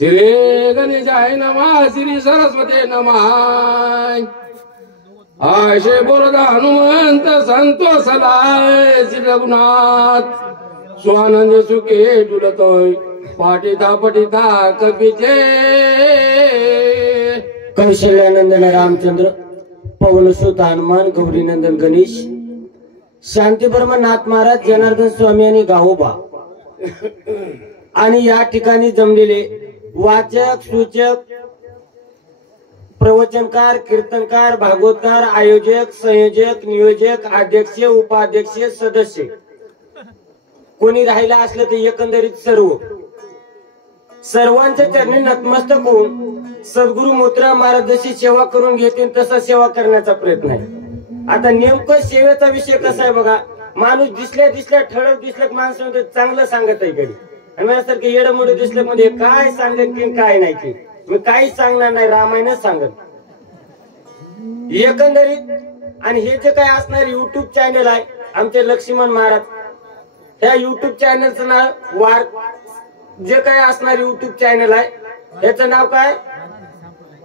श्री गणेशाय नमः श्री सरस्वती नमः आशे बोलदा हनुमंत संतोषलाय श्री रघुनाथ स्वानंद सुखे डुलतोय पटिता कपिचे कौशल्यानंदन रामचंद्र पवनसुत हनुमान गौरीनंदन गणेश शांती नाथ महाराज जनार्दन स्वामी आणि गावोबा आणि या ठिकाणी जमलेले वाचक सूचक प्रवचनकार कीर्तनकार भागवतकार आयोजक संयोजक नियोजक अध्यक्ष उपाध्यक्ष सदस्य कोणी राहिला असलं तर एकंदरीत सर्वांच्या चरणी नतमस्तक होऊन सद्गुरु मोतीराम महाराज जशी सेवा करून घेतील तसा सेवा करण्याचा प्रयत्न आहे। आता नेमकं सेवेचा विषय कसा आहे बघा, माणूस दिसल्या ठळक दिसल्या माणसं चांगलं सांगत आहे घरी आणि माझ्यासारखे येडमोड दिसलं म्हणजे काय सांगत की काय नाही की मी काहीच सांगणार नाही, रामायणच सांगत एकंदरीत। आणि हे जे काय असणार युट्यूब चॅनल आहे आमचे लक्ष्मण महाराज, त्या युट्यूब चॅनलचं नाव वार जे काय असणार युट्यूब चॅनल आहे त्याचं नाव काय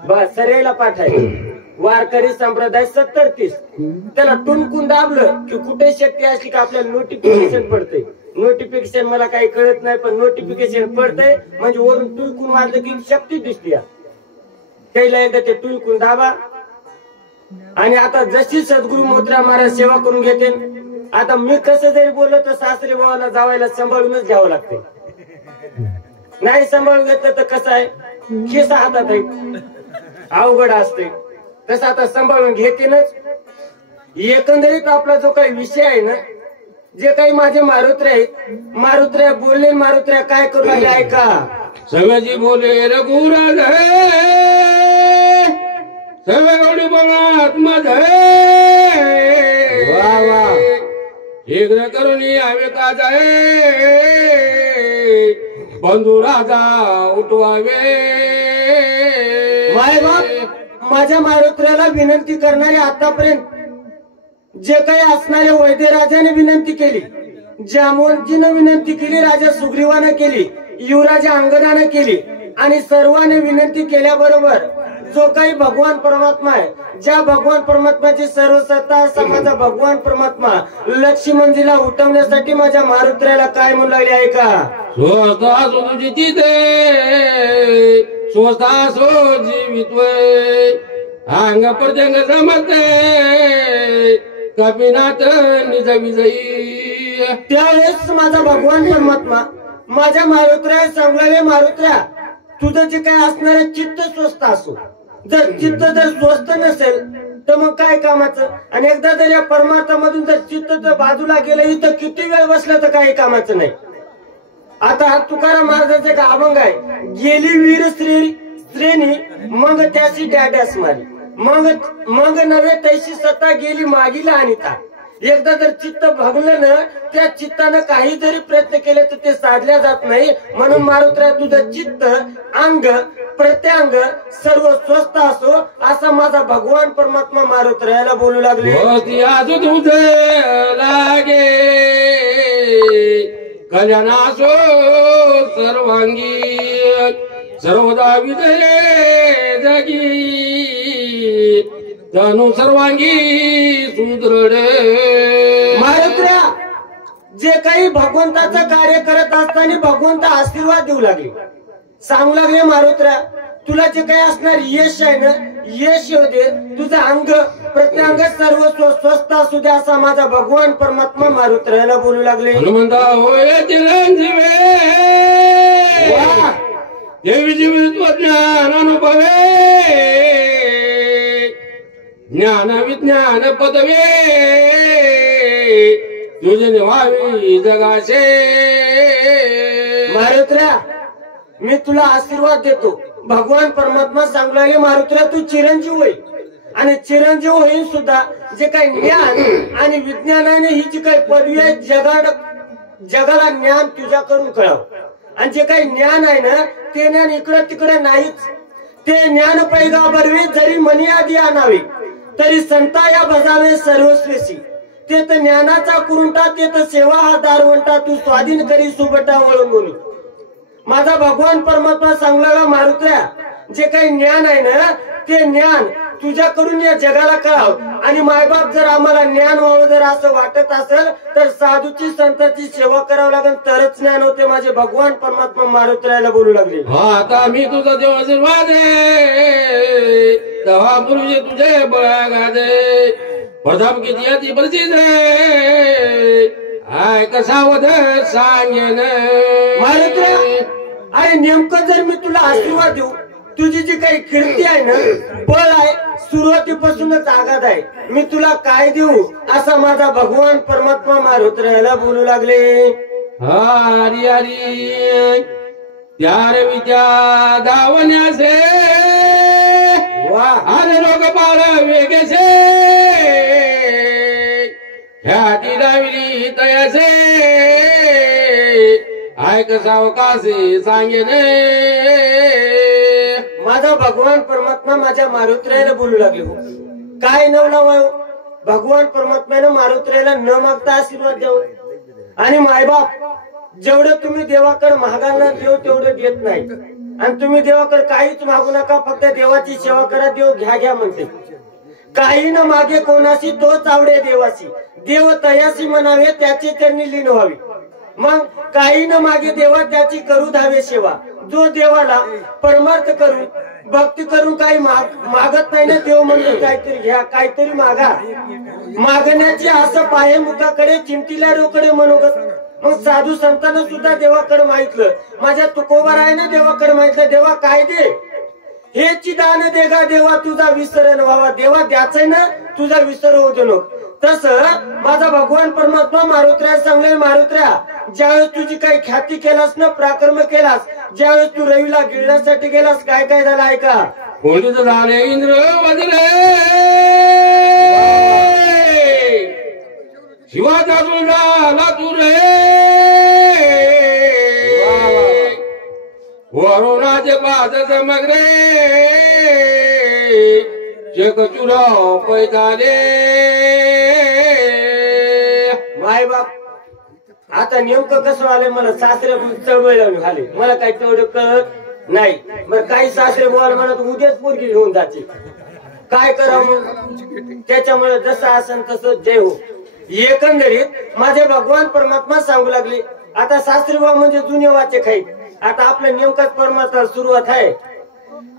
बस सरेला पाठ आहे वारकरी संप्रदाय 7030। त्याला टुनकून दाबलं की कुठे शक्ती असली की आपल्याला नोटिफिकेशन पडते। नोटिफिकेशन मला काही कळत नाही पण नोटिफिकेशन पडतंय म्हणजे वरून टुलकून वाजलं की शक्ती दिसते। त्याला एकदा ते टुलकून दाबा। आणि आता जशी सद्गुरु मोतीराम महाराज सेवा करून घेते, आता मी कसं जरी बोललो तर सासरे भावाला जावायला सांभाळूनच घ्यावं लागते, नाही सांभाळून घेतलं तर कसं आहे खिसा हातात आहे अवघड असते, तसं आता सांभाळून घेतीलच। एकंदरीत आपला जो काही विषय आहे ना, जे काही माझे मारुत्र्या बोलले मारुत्र्या काय करू लागले ऐका। सगळी बोले रघुराज सगळी बोलत वा वा एकदा करून हवे का जाय बंधू राजा उठवावे। माय बाप माझ्या मारुत्र्याला विनंती करणारे आतापर्यंत जे काही असणारे वैद्यराजाने विनंती केली, जामवंतीने विनंती केली, राजा सुग्रीवाने केली, युवराजा अंगदाने केली आणि सर्वांनी विनंती केल्याबरोबर जो काही भगवान परमात्मा आहे, ज्या भगवान परमात्म्याची सर्व सत्ता असा माझा भगवान परमात्मा लक्ष्मणजीला उठवण्यासाठी माझ्या मारुत्र्याला काय म्हणू लागले ऐका। स्वस्ता सो जीवित्वय अंग प्रत्यंग जमते कपिनाथ निज विजयी। त्यावेळेस माझा भगवान परमात्मा माझ्या मारुत्र्या सांगले मारुत्र्या तुझं जे काय असणारे चित्त स्वस्थ असो, जर चित्त जर स्वस्थ नसेल तर मग काय कामाचं। आणि एकदा जर या परमात्मा मधून जर चित्त जर बाजूला गेलं इथं किती वेळ बसलं तर काही कामाचं नाही। आता हा तुकाराम महाराजांचा का अभंग आहे, गेली वीर स्त्रीनी मग त्याची डॅडॅस मारी, मग नव्हे तैशी सत्ता गेली मागीला अनिता। एकदा जर चित्त भगलं ना त्या चित्तानं काही जरी प्रयत्न केले तर ते साधल्या जात नाही। म्हणून मारुत्र्या तुझं चित्त अंग प्रत्यंग सर्व स्वस्थ असो असा माझा भगवान परमात्मा मारुत्र्याला बोलू लागले। लागे कल्याण असो सर्वांगी सर्वदा विजय जगी जणू सर्वांगी सुदृढ। मारुत्र्या जे काही भगवंताचं कार्य करत असताना भगवंत आशीर्वाद देऊ लागले, सांगू लागले मारुत्र्या तुला जे काही असणार यश आहे ना यश येऊ दे, तुझं अंग प्रत्यंग सर्व स्वस्थ असू दे असा माझा भगवान परमात्मा मारुत्र्याला बोलू लागले। हनुमंता होय चिरंजीवे देवी जीवित्व ज्ञान अनुभवे ज्ञान विज्ञान पदवे तुझे व्हावी जगाचे। मारुत्र्या मी तुला आशीर्वाद देतो, भगवान परमात्मा सांगू लागले मारुत्र्या तू चिरंजीव होई आणि चिरंजीव होईल सुद्धा जे काही ज्ञान आणि विज्ञानाने ही जी काही पदवी आहे जगाला ज्ञान तुझ्याकडून कळाव। आणि जे काही ज्ञान आहे ना ते ज्ञान इकडे तिकडे नाहीच, ते ज्ञान पैगाबरवी जरी मनी आधी आणावे तरी संता या भजावे सर्वस्वेशी। ते तर ज्ञानाचा कुरुंटा ते तर सेवा हा दारवंटा तू स्वाधीन करी सुबटा वळून माझा भगवान परमात्मा सांगलेला मारुत्या जे काही ज्ञान आहे ना ते ज्ञान तुझ्याकडून या जगाला कळावं आणि मायबाप जर आम्हाला ज्ञान व्हावं जर असं वाटत असेल तर साधूची संतांची सेवा करावं लागेल तरच ज्ञान होते. माझे भगवान परमात्मा मारुत्र्याला बोलू लागले. हा आता मी तुझा देव आशीर्वाद दे तेव्हा पूर्वी तुझे बळा दे प्रथम किती अति परिचित हाय कसा वध सांगेन मारुत्र्या. अरे नेमकं जर मी तुला आशीर्वाद देऊ तुझी जी काही कीर्ती आहे ना बळ आहे सुरुवातीपासूनच आघात आहे मी तुला काय देऊ असा माझा भगवान परमात्मा मारुत्र्याला बोलू लागले. हरी हरी त्यार विद्या दावण्याचे वा अरे रोग बाळ वेगेचे ह्या डाविली तयाचे ऐक सावकाशी सांगेन. माझा भगवान परमात्मा माझ्या मारुत्र्याला बोलू लागले. काय नवला भगवान परमात्म्यानं मारुत्र्याला न मागता आशीर्वाद द्यावं आणि मायबाप जेवढं तुम्ही देवाकडे मागाल ना देव तेवढं देत नाही आणि तुम्ही देवाकडे काहीच मागू नका फक्त देवाची सेवा करा देव घ्या घ्या म्हणते. काही न मागे कोणाशी तोच आवडे देवाशी देव तयाशी म्हणावे त्याचे त्यांनी लीन व्हावे. मग काही न मागे देवा त्याची करू धावे सेवा जो देवाला परमार्थ करून भक्ती करून काही मागत नाही ना देव म्हणतो काहीतरी घ्या काहीतरी मागा. मागण्याची असं पाहे मुखाकडे चिमटीला रोकडे मनोगत. मग साधू संतांना सुद्धा देवाकडे माहितलं माझ्या तुकोबर आहे ना देवाकडे माहितलं देवा काय दे हेची दान दे गा देवा तुझा विसरण व्हावा देवा द्याचंय ना तुझा विसर होऊ दे नको. तसं माझा भगवान परमात्मा मारुत्र्या सांगले मारुत्र्या ज्यावेळेस तुझी काही ख्याती केलास ना पराक्रम केलास ज्यावेळेस तू रवीला गिळण्यासाठी गेलास काय काय झालं ऐका. कोणीच झाले इंद्र वजरे शिवाचा तुला तू रे वरुणाचे पाच चमक रे चुरा पैताले माय बाप. आता नेमकं कसं आले मला सासरे चळवळ झाले मला काही तेवढं कळत नाही. मग काही सासरे बोल म्हणत उद्याच पोरगी घेऊन जाते काय करावं त्याच्यामुळे जसं असेल तसं जय हो. एकंदरीत माझे भगवान परमात्मा सांगू लागले. आता सासरे भाऊ म्हणजे जुने वाचे खाई आता आपलं नेमकंच परमात्मा सुरुवात आहे.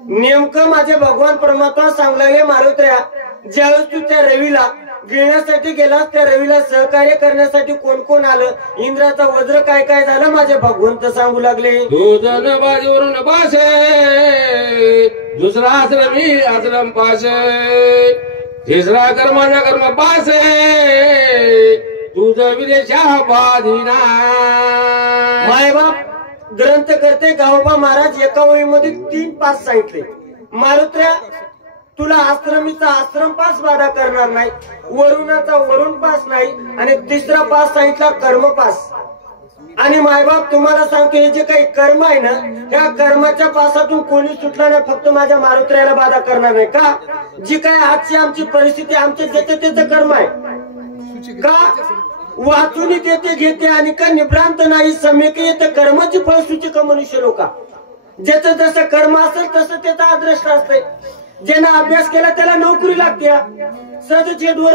नेमकं माझे भगवान परमात्मा सांगू लागले मारुत्र्या ज्यावेळेस तू त्या रवीला गिळण्यासाठी गेलास त्या रवीला सहकार्य करण्यासाठी कोण कोण आलं इंद्राचा वज्र काय काय झालं माझे भगवंत सांगू लागले. दुजन बाजूवरून पासे दुसरा आश्रमी आश्रम पासे तिसरा कर्माचा कर्म पासे तुझ विदेशा बाधीना. मायबाप ग्रंथ करते गावोबा महाराज एका वळीमध्ये 3 पास सांगितले. मारुत्र्या तुला आश्रमीचा आश्रम पास बाधा करणार नाही वरुणाचा वरुण पास नाही आणि तिसरा पास सांगितला कर्म पास. आणि मायबाप तुम्हाला सांगतो हे जे काही कर्म आहे ना त्या कर्माच्या पासातून कोणी सुटला नाही फक्त माझ्या मारुत्र्याला बाधा करणार नाही का. जी काय आजची आमची परिस्थिती आमचे ज्याचं त्याचं कर्म आहे का वाचून देते घेते आणि का निभ्रांत नाही सम्यक येते कर्माची फळसूची का मनुष्य लोका ज्याचं जसं कर्म असेल तसं त्याचा अदृष्ट असते. ज्यानं अभ्यास केला त्याला नोकरी लागते. सहज डोर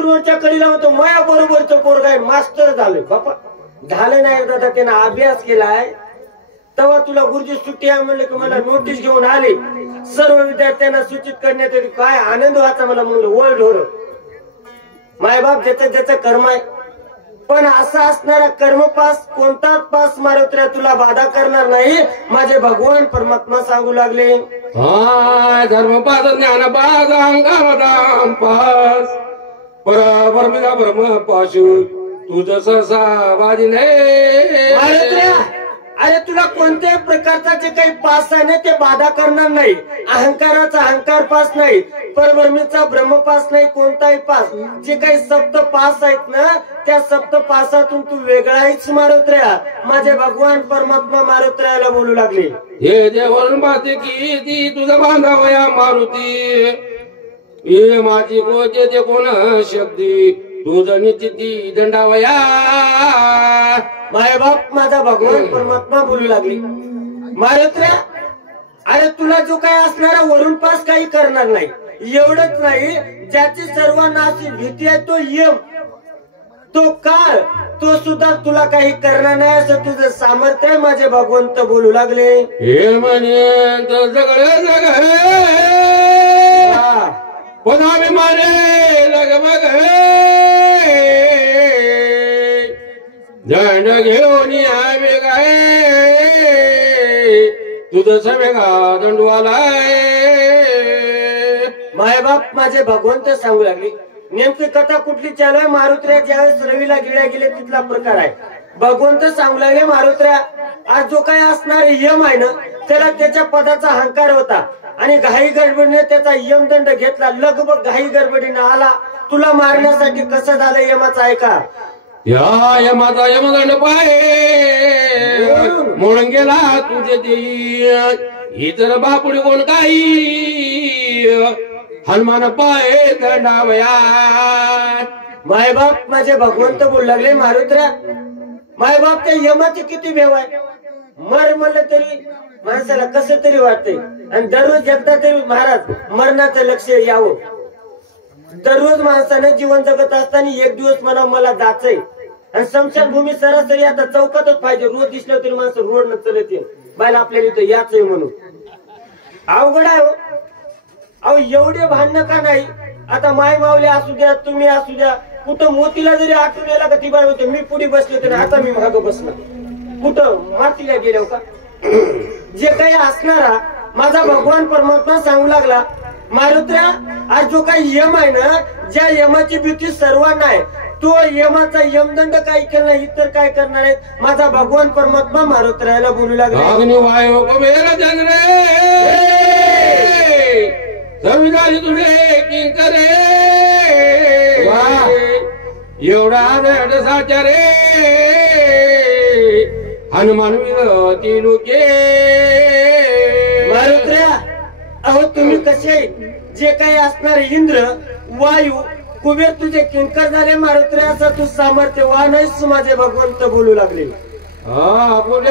रोडच्या कडीला होतो माया बरोबरचं पोरगा आहे मास्टर झालोय बापा झालं नाही दादा त्यानं अभ्यास केलाय तेव्हा तुला गुरुजी सुट्टी आहे म्हणलं की मला नोटीस घेऊन आले सर्व विद्यार्थ्यांना सूचित करण्यात येते. काय आनंद व्हायचा मला म्हणलं वर्ल्ड ढोर मायबाप ज्याचं ज्याचं कर्म आहे. पण असा असणारा कर्मपास कोणताच पास मारुत्र्या तुला बाधा करणार नाही माझे भगवान परमात्मा सांगू लागले. धर्मपास ज्ञानपास अहंकार पास परमिता ब्रह्म पाशु तुझ सहसा बाधी मारुत्र्या अरे तुला कोणत्याही प्रकारचा जे काही पास आहे ना ते बाधा करणार नाही. अहंकाराचा अहंकार पास नाही परब्रह्मेचा ब्रह्मपास नाही कोणताही पास जे काही सप्त पास आहेत ना त्या सप्त पासातून तू वेगळाच मारुत्र्या माझे भगवान परमात्मा मारुत्र्याला बोलू लागले. हे देवळून पाहते की ती तुझा बांधावया मारुती ये माझी कोचे ते कोण शक्ती तुझ निती दंडावया मायबाप माझा भगवान परमात्मा बोलू लागली, मारुत्र्या अरे तुला जो काय असणारा वरून पास काही करणार नाही. एवढंच नाही, ज्याची सर्वांनाची भीती आहे तो यम, तो काळ, तो सुद्धा तुला काही करणार नाही असं तुझं सामर्थ्य आहे. माझे भगवंत बोलू लागले, हे म्हणे सगळे जग पदाभिमाने लगमग झंड घेऊन आवे गाय तुझं सवेगा दंडवालाय. मायबाप माझे भगवंत सांगू लागले, नेमकी कथा कुठली चालू आहे? मारुत्र्या ज्यावेळेस रवीला गिळ्या गेले तिथला प्रकार आहे. भगवंत सांगू लागले, मारुत्र्या आज जो काय असणारे यम आहे ना, त्याला त्याच्या पदाचा अहंकार होता आणि घाई गडबडीने त्याचा यमदंड घेतला. लगभग घाई गडबडीने आला, तुला मारण्यासाठी कसं झालं यमाचं ऐका. या यमाचा यमदंड पाय म्हणून गेला तुझे देई, ही तर बापुडी कोण काही हनुमान पाय दंडावया. मायबाप माझे भगवंत बोलू लागले, मारुत्र्या मायबाप त्या यमाचे किती भेव आहे. मर म्हणलं तरी माणसाला कसं तरी वाटतंय आणि दररोज एकदा तरी महाराज मरणाचं लक्ष यावं. दररोज माणसानं जीवन जगत असताना एक दिवस म्हणा मला जायचंय आणि स्मशानभूमी सरासरी आता चौकातच पाहिजे. रोज दिसलं तरी माणसं रोड न चलत ये बायला आपल्याला इथं याचंय म्हणून. अवघड आहे. अहो एवढे भांडणं का नाही? आता माय मावले असू द्या, तुम्ही असू द्या, कुठं मोतीला जरी आठवण यायला का ती बाय होते मी पुढे बसले तरी आता मी मागं बसलो, कुठं मातीला गेलो का? जे काही असणारा माझा भगवान परमात्मा सांगू लागला, मारुत्र्या आज जो काही यम आहे ना, ज्या यमाची भीती सर्वांना आहे, तो यमाचा यमदंड काय केला इतर काय करणार आहेत? माझा भगवान परमात्मा मारुत्र्याला बोलू लागला, संविधानी तुझे की करे एवढा साच्या रे हनुमान विरती लोके. मारुत्र्या अहो तुम्ही कसे जे काही असणार इंद्र वायू कुबेर तुझे किंकर झाले मारुत्र्या, असं तू सामर्थ्यवान आहेस माझे भगवंत बोलू लागले. हा पुढे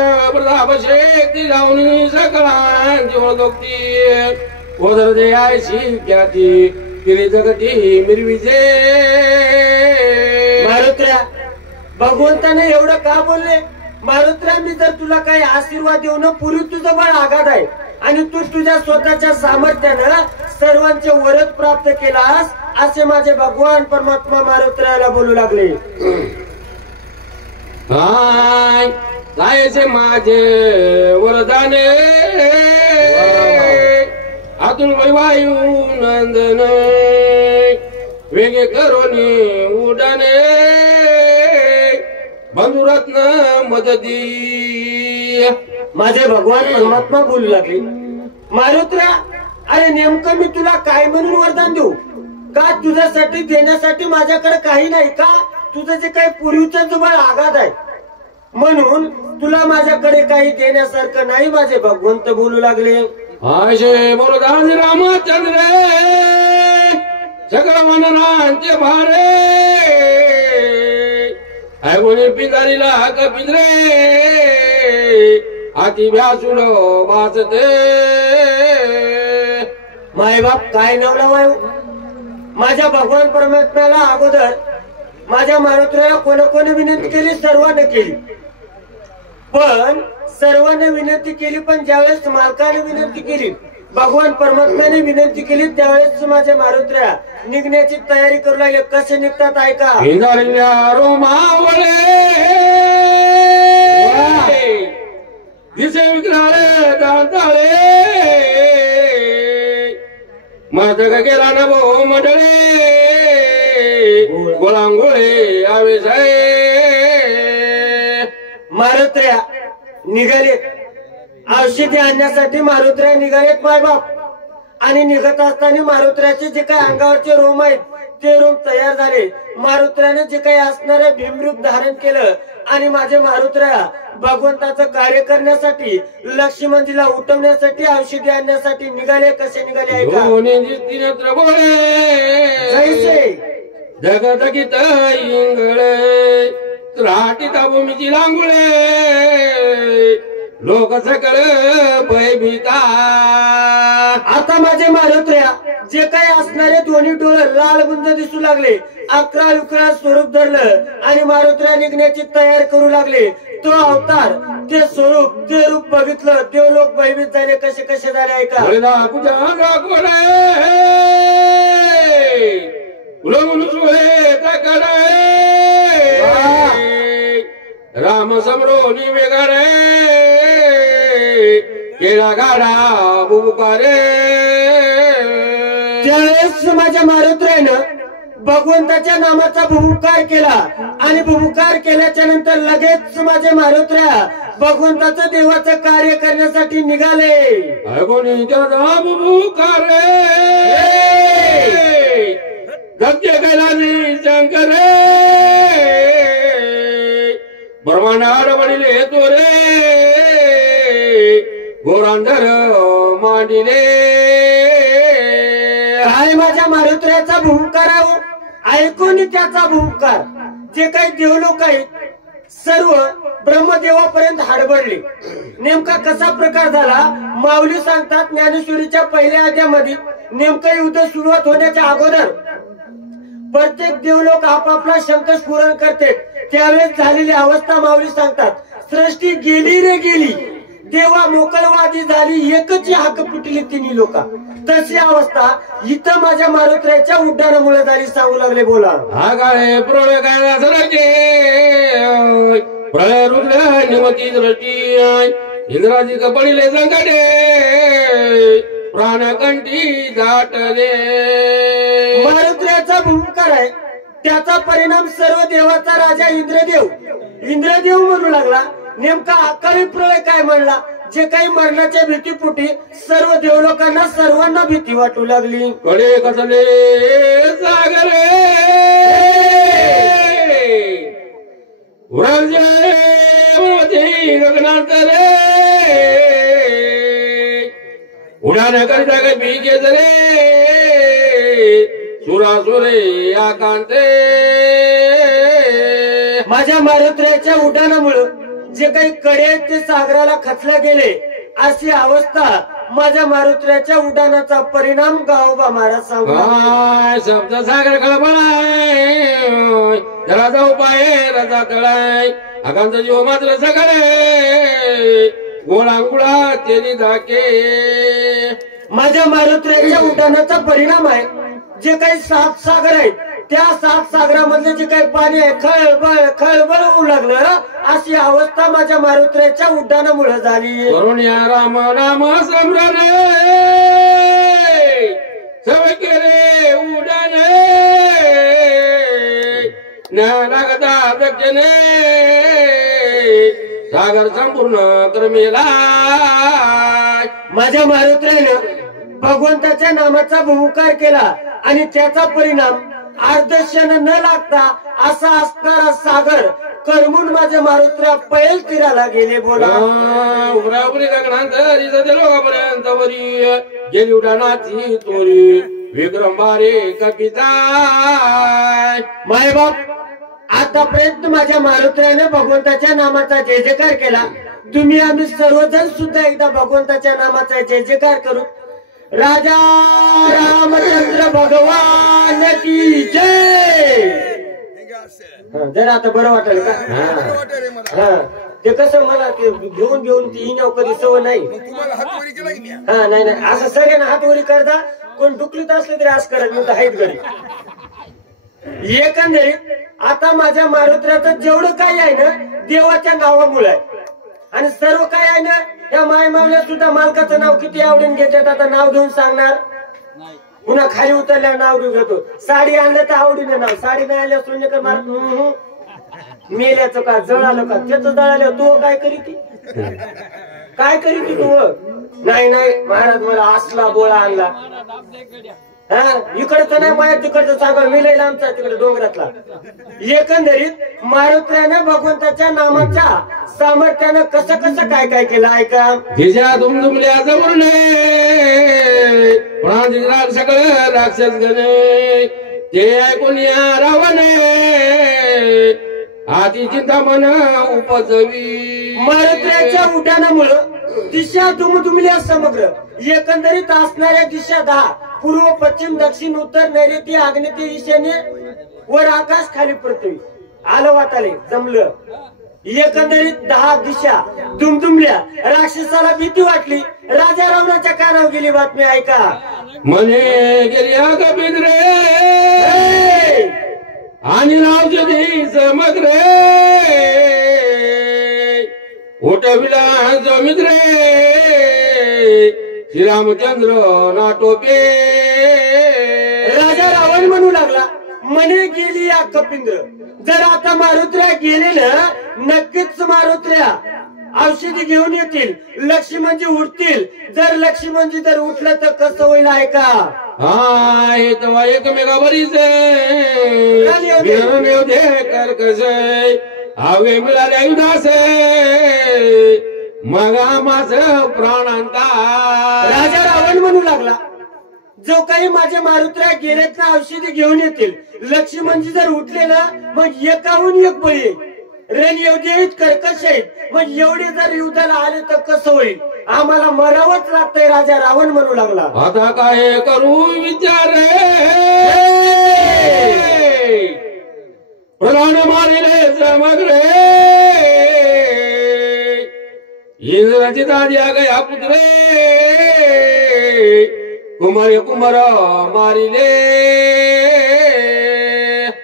अभिषेक ती लावणी सकळांची ओळखती ओदर दे आयशी ख्याती तिरी जगती मिरविजे. मारुत्र्या भगवंताने एवढं का बोलले? मारुत्र्या मी जर तुला काही आशीर्वाद देऊ न, पूर्वी तुझं बळ आघात आहे आणि तू तुझ्या स्वतःच्या सामर्थ्यानं सर्वांचे वरद प्राप्त केलास असे माझे भगवान परमात्मा मारुत्र्याला बोलू लागले. हाय जायचे माझे वरदाने आतून वायू नंदन वेगे करोनी उडाने बंधुरत्न मदती. माझे भगवान परमात्मा बोलू लागले, मारुत्र्या अरे नेमकं मी तुला काय म्हणून वरदान देऊ का? तुझ्यासाठी देण्यासाठी माझ्याकडे काही नाही का? तुझं जे काही पूर्वीचं जो बळ आघात आहे म्हणून तुला माझ्याकडे काही देण्यासारखं नाही माझे भगवंत बोलू लागले. आशे वरदान रामचंद्र सगळं मननांचे भारे ऐगोनी पिंजारीला हक पिंजरे हाती व्यासून वाचते. मायबाप काय नवला वायू माझ्या भगवान परमात्म्याला अगोदर माझ्या मारुत्र्याला कोणी विनंती केली? सर्वांना केली, पण सर्वांना विनंती केली, पण ज्यावेळेस मालकाने विनंती केली, भगवान परमात्म्याने विनंती केली, त्यावेळेस माझ्या मारुत्र्या निघण्याची तयारी करू लागले. कसे निघतात ऐका. दिसे विक्राळे दांताळे मातक गेला न भो मंडळी गोळांगोळे आवेश मारुत्र्या निघालेत. औषधी आणण्यासाठी मारुत्र्या निघालेत मायबाप. आणि निघत असताना मारुत्र्याचे जे काही अंगावरचे रोम आहेत ते रोम तयार झाले. मारुत्र्याने जे काही असणारे भीमरूप धारण केलं आणि माझे मारुत्र्या भगवंताचं कार्य करण्यासाठी लक्ष्मणजीला उठवण्यासाठी औषधी आणण्यासाठी निघाले. कसे निघाले ऐका. जगत गीत इंगळे राटीता भूमीची लांगुळे लोक सकळ भयभीता. आता माझे मारुत्र्या जे काही असणारे दोन्ही डोळे लाल बुंद दिसू लागले, 11 विकरा स्वरूप धरलं आणि मारुत्र्या निघण्याची तयार करू लागले. तो अवतार, ते स्वरूप, ते रूप बघितलं, देव लोक भयभीत झाले. कसे कसे झाले ऐका. राम समरोनी वेगाडे केला गाडा बुबुकारे. त्यावेळेस माझ्या मारुत्र्यानं भगवंताच्या नामाचा भूमुकार केला आणि भूमुकार केल्याच्या नंतर लगेच माझे मारुत्र्या भगवंताचं देवाचं कार्य करण्यासाठी निघाले. गद्य कैलासी शंकर ब्रह्मांडार वडिले तोरे गोरांधर मांडिले. काय माझ्या मारुत्र्याचा भूमुकार ऐकून त्याचा भूमुकार जे काही देवलोक आहेत सर्व ब्रह्मदेवापर्यंत हडबडले. नेमका कसा प्रकार झाला माऊली सांगतात ज्ञानेश्वरीच्या पहिल्या अध्यायामध्ये. नेमकं युद्ध सुरुवात होण्याच्या अगोदर प्रत्येक देवलोक आपापला शंख स्फुरण करते. त्यावेळेस झालेली अवस्था माऊली सांगतात. सृष्टी गेली रे गेली, देवा मोकळवादी झाली, एकच हाक फुटली तिन्ही लोक. तशी अवस्था इथं माझ्या मारुत्र्याच्या उड्डाणामुळे झाली. सांगू लागले बोला. हा गाळे प्रळय काय प्रळय रुद्र निमती दृष्टी इंद्राजी कपडिले संकटे प्राणकंठी दाटले. मारुत्र्याचा भूमुकार आहे, त्याचा परिणाम सर्व देवाचा राजा इंद्रदेव म्हणू लागला. नेमका अकाली प्रळय काय म्हणला. जे काही मरणाच्या भीतीपोटी सर्व देवलोकांना सर्वांना भीती वाटू लागली. कडे कसले सागरे गगनांतरे उडान करिता काही बीजे जरे सुरासुरे आकांते. माझ्या मारुत्र्याच्या उड्डाणामुळे जे काही कडे ते सागराला खचल्या गेले. अशी अवस्था माझ्या मारुत्र्याच्या उड्डाणाचा परिणाम गावोबा महाराज सांगतात. शब्द सागर खळबळाय जराचा उपाय रजा तळाय आकांचा जीव मात्र सगळे गोळांगुळा तेरी धाके. माझ्या मारुत्र्याच्या उड्डाणाचा परिणाम आहे जे काही 7 सागर आहेत त्या 7 सागरामधले जे काही पाणी आहे खळबळ खळबळ होऊ लागलं. अशी अवस्था माझ्या मारुत्र्याच्या उड्डाणामुळे झाली. करुण्या राम राम समरणे सवकेरे उडाने लागता दक्षिणे सागर संपूर्ण क्रमेला. माझ्या मारुत्र्यानं भगवंताच्या नामाचा भूमुकार केला आणि त्याचा परिणाम अर्धक्षण न लागता असा असणारा सागर करमून माझे मारुत्र्या पैल तीराला गेले. बोला. उमरापुरी गगनांत लोकांपर्यंत वरी गेली उडाणाची तोरी विक्रम बारे कपिता. मायबाप आतापर्यंत माझ्या मारुत्र्याने भगवंताच्या नामाचा जय जयकार केला. तुम्ही आम्ही सर्वजण सुद्धा एकदा भगवंताच्या नामाचा जय जयकार करू. राजा रामचंद्र भगवान की जय. जरा आता बरं वाटेल का. ते कसं मला ते घेऊन ती इनाव कधी सवय नाही. नाही असं सगळ्यांना हातवरी करता. कोण दुखलीत असले तरी असं करत मी तर आहेत घरी. एकंदरीत आता माझ्या मारुत्र्याचं जेवढं काही आहे ना देवाच्या नावामुळे आहे. आणि सर्व काय आहे ना या माय मावल्या सुद्धा मालकाचं नाव किती आवडून घेतात. आता नाव घेऊन सांगणार पुन्हा खाली उतरल्यावर नाव घेऊन घेतो. साडी आणलं तर आवडीने नाव, साडी नाही आणल्या सोनेकर मार मेल्याचं का जळालं का त्याच जळालं. तू काय करी ती तू. नाही महाराज मला असला बोळा आणला. इकडचं नाही माया तिकडचं सांगा मिळेल आमचा तिकडे डोंगरातला. एकंदरीत मारुत्र्याने भगवंताच्या नामाच्या सामर्थ्यानं कसं कसं काय काय केलं ऐका. गिजा दुमदुमल्या जवळने सगळं राक्षस गणे ते ऐकून या रावणे आती चिंतामण उपजवी. मारुतीच्या उड्डाणामुळं दिशा दुमदुमल्या समग्र. एकंदरीत असणाऱ्या दिशा 10 पूर्व पश्चिम दक्षिण उत्तर नैऋत्य आग्नेय ईशान्य वर आकाश खाली पृथ्वी आलं वाटाले जमलं. एकंदरीत 10 दिशा दुमदुमल्या. राक्षसाला भीती वाटली. राजा रावणाच्या कानावर गेली बातमी ऐका. म्हणे गेल्या कपिंद्रे आणि रावजी समग्रे उठविला जो मित्रे श्रीरामचंद्र नाटोपे. राजा रावण म्हणू लागला म्हणे गेली या कपिंद्र. जर आता मारुत्र्या गेले ना नक्कीच मारुत्र्या औषधी घेऊन येतील. लक्ष्मणजी उठतील. जर लक्ष्मणजी जर उठलं तर कसं होईल ऐका. हा हे तेव्हा एकमेका बरीच कर कसे हवे मिळाले उदास मगा माझ प्राणांता. राजा रावण म्हणू लागला जो काही माझे मारुत्र्या गेलेत ना औषधी घेऊन येतील. लक्ष्मणजी जर उठले ना मग एकाहून एक बळी येईल. रण एवढे आहेत कर्कश आहेत. मग एवढे जर युद्धाला आले तर कसं होईल. आम्हाला मरावंच लागतंय. राजा रावण म्हणू लागला आता काय करू विचार प्राण मारिले समग्रे इंद्राची दादिया गया पुत्रे कुमार कुमार मारिले.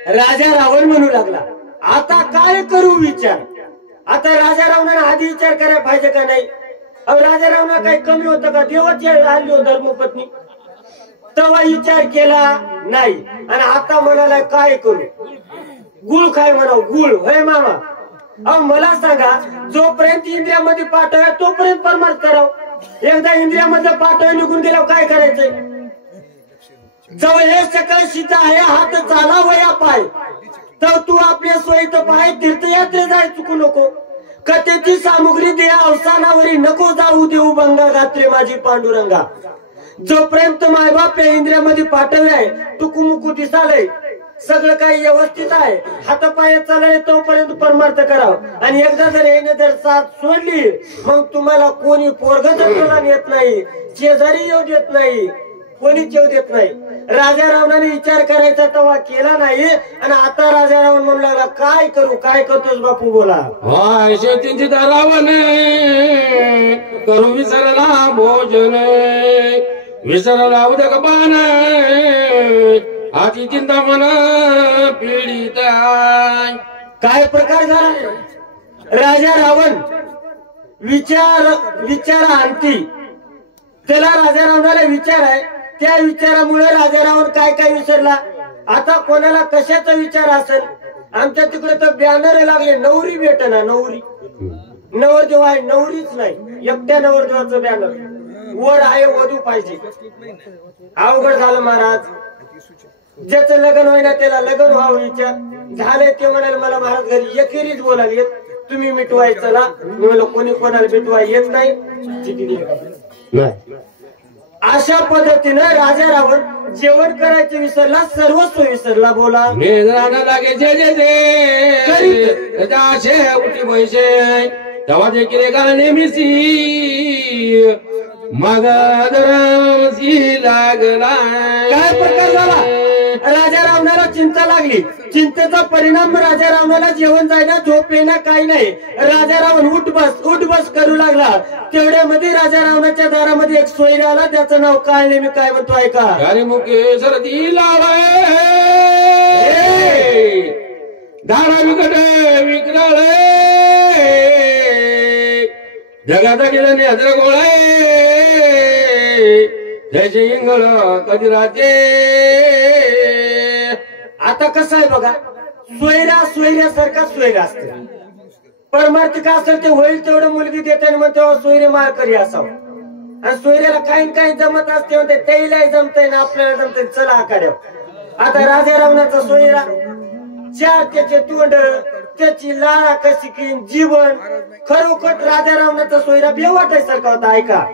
राजा रावण म्हणू लागला आता काय करू विचार. आता राजा रावणाने आधी विचार करायला पाहिजे का नाही. राजा रावणा काही कमी होतं का. देवाची आली हो धर्मपत्नी तेव्हा विचार केला नाही. आणि आता म्हणाला काय करू. गुळ काय म्हणाव गुळ होय मामा. अहो मला सांगा जोपर्यंत इंद्रियामध्ये पाठवा तोपर्यंत परमार्थ कराव. एकदा इंद्रियामध्ये पाठवा निघून गेल्यावर काय करायचंय. जवळ हे सकळ सीता आहे हात चाला वया पाय. तर तू आपल्या सोयीत पाय तीर्थयात्रे जाय चुकू नको. कथेची सामुग्री दे अवसानावरी नको जाऊ देऊ भंगा गात्रे माझी पांडुरंगा. जोपर्यंत मायबाप या इंद्रियामध्ये पाठवलाय टुकुमुकू दिसालय सगळं काही व्यवस्थित आहे हातपाय चालले तोपर्यंत परमार्थ कराव. आणि एकदा जर येणे जर साथ सोडली मग तुम्हाला कोणी पोरग जन्माला येत नाही. शेजारी येऊ देत नाही. कोणीच येऊ देत नाही. राजा रावणाने विचार करायचा तेव्हा केला नाही. आणि आता राजा रावण म्हणू लागला काय करू काय करतोस बापू बोला. हाय शेतींची रावण करू विसरला भोजन विसरला उदक पान आती चिंता मन पीडित. काय प्रकार झाला. राजा रावण विचार आणती. त्याला राजा रावणाला विचार आहे. त्या विचारामुळे राजा रावण काय काय विसरला. आता कोणाला कशाचा विचार असेल. आमच्या तिकडे तर बॅनर लागले नवरी भेटना. नवरी नवरदेव आहे नवरीच नाही. एकट्या नवरदेवाचं बॅनर वर आहे वधू पाहिजे. अवघड झालं महाराज. ज्याचं लग्न होईना त्याला लग्न व्हावं विचार झालंय. ते म्हणाले मला महाराज घरी एकेरीच बोलायला तुम्ही मिटवायचं ना. मी म्हणलं कोणी कोणाला मिटवाय येत नाही. अशा पद्धतीनं राजा रावण जेवण करायचं विसरला. सर्वस्व विसरला. बोला लागे जे जे जे उठी पैसे तेव्हा देखील का नेहमीची मग लागला. काय प्रकार झाला. राजा रावणाला चिंता लागली. चिंतेचा परिणाम राजा रावणाला जेवण जायना झोप येणार काही नाही. राजा रावण उठ बस करू लागला. तेवढ्यामध्ये राजा रावणाच्या दारामध्ये एक सोयरा आला. त्याचं नाव काय नेहमी काय म्हणतो ऐका. अरे मुके सरती लावाय दारा विकट विकराळे जगाचा गेला नेत्र गोळाय जयचे इंगळ कधी राजे. आता कसं आहे बघा सोयऱ्यासारखा सोयरा असते. परमार्थिक असेल ते होईल तेवढं मुलगी देते मग तेव्हा सोयरे मारकरी असावं. आणि सोयऱ्याला काही जमत असते म्हणते त्याला जमतंय ना आपल्याला जमतंय चला आखाड्या. आता राजा रावणाचा सोयरा 4 त्याचे तोंड त्याची लाळा कशी की जीवन खरोखर राजा रावणाचा सोयरा बेवाटायसारखा होता. ऐका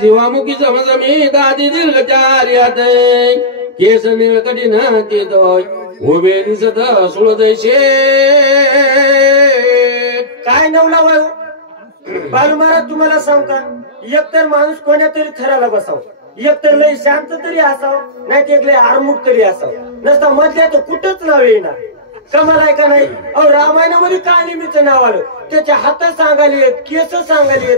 जीवामुखी समज मी दादी दीर्घचार्यात केस निळकटी न उभे दिसत सुळदैशे काय नवला वाळू बालू महाराज तुम्हाला सांग का एकतर माणूस कोण्या तरी थराला बसाव एकतर लय शांत तरी असावं नाही ते लय आरमुख तरी असावं नसता मधल्या तर कुठंच नाव येणार कमाल आहे का नाही अहो रामायणामध्ये काय निमित्त नाव आलं त्याच्या हात सांगाले केस सांगाले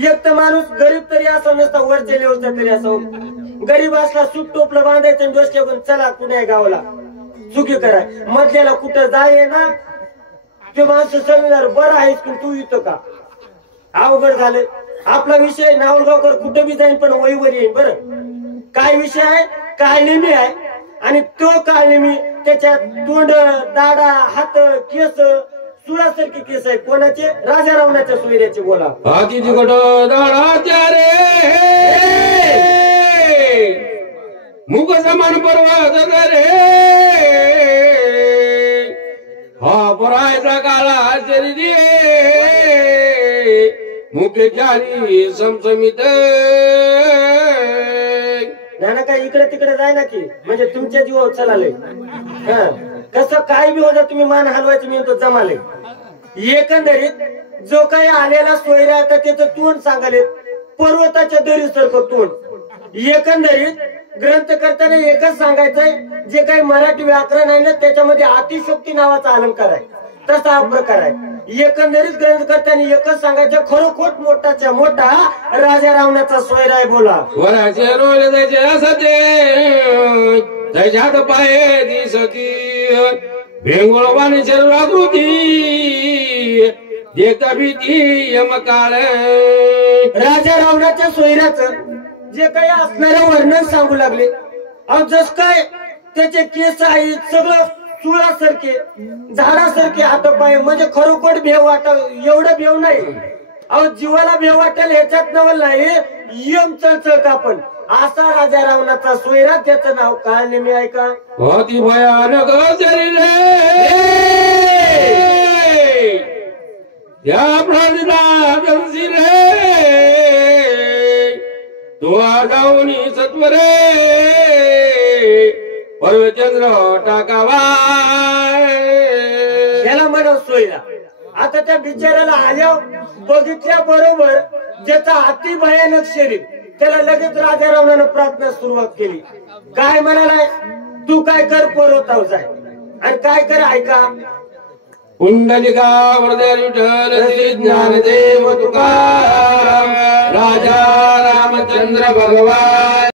एक तर माणूस गरीब तरी असावं नसता वरच्या लेवलचा तरी असावं गरीब असला सूट टोपलं बांधायचं आणि डोसक्याकडून चला कुण्या गावाला चुकी करा मधल्याला कुठं जाय ना ते माणसं सांगणार बरं आहेस की तू इथं का अवघड झालं आपला विषय नावलगावकर कुठं बी जाईन पण वहीवर येईन बरं काय विषय आहे काळनेमी आहे आणि तो काळनेमी त्याच्यात तोंड दाडा हात केस सुळासारखे केस आहे कोणाचे राजा रावणाच्या सोयऱ्याचे बोला बाकी तिकट दाडा रे मुख समान पर्वत रे हा परायचा काळा शरीर मुख्य चारी समसमित ना काय इकडे तिकडे जाय ना की म्हणजे तुमच्या जीवावर चलाले कसं काय बी होतं तुम्ही मान हलवायचं मी तो जमाले एकंदरीत जो काही आलेला सोयरा आता त्याचं तोंड सांगाले पर्वताच्या दरीसारखं तोंड एकंदरीत ग्रंथ करताना एकच सांगायचंय जे काही मराठी व्याकरण आहे ना त्याच्यामध्ये अतिशोक्ती नावाचा अलंकार आहे तसा हा प्रकार आहे एकंदरीत ग्रंथ करताना एकच सांगायचं खरोखोट मोठाच्या मोठा राजा रावणाचा सोयरा आहे बोला वराचे रोल त्याचे असते त्याच्यात पाये दिसती भेंगोळ वाणी शरीराकृती देता भीती यमकाळ राजा रावणाच्या सोयऱ्याचं जे काही असणारं वर्णन सांगू लागले अहो जस काय त्याचे केस आहेत सगळं चुळासारखे झाडासारखे हात पाय म्हणजे खरोखर भेव वाट एवढं भेव नाही अहो जीवाला भेव वाटेल ह्याच्यात नवल नाही यम चळचळ आपण असा राजा रावणाचा सोयरा त्याचं नाव काय नेहमी ऐका अति भयानक शरीर या प्राणीला दंसी रे तो जाऊनी सत्वरे पर्वचंद्र टाकावा याला म्हणा सोयरा आता त्या बिचाऱ्याला आल्या बघितल्या बरोबर ज्याचा अति भयानक शरीर त्याला लगेच राजा रावणानं प्रार्थना सुरुवात केली काय म्हणालाय तू काय कर पर्वतावर जाय आणि काय कर ऐका कुंडलिका वरदे विठ्ठल श्री ज्ञानदेव तुकाराम राजा रामचंद्र भगवान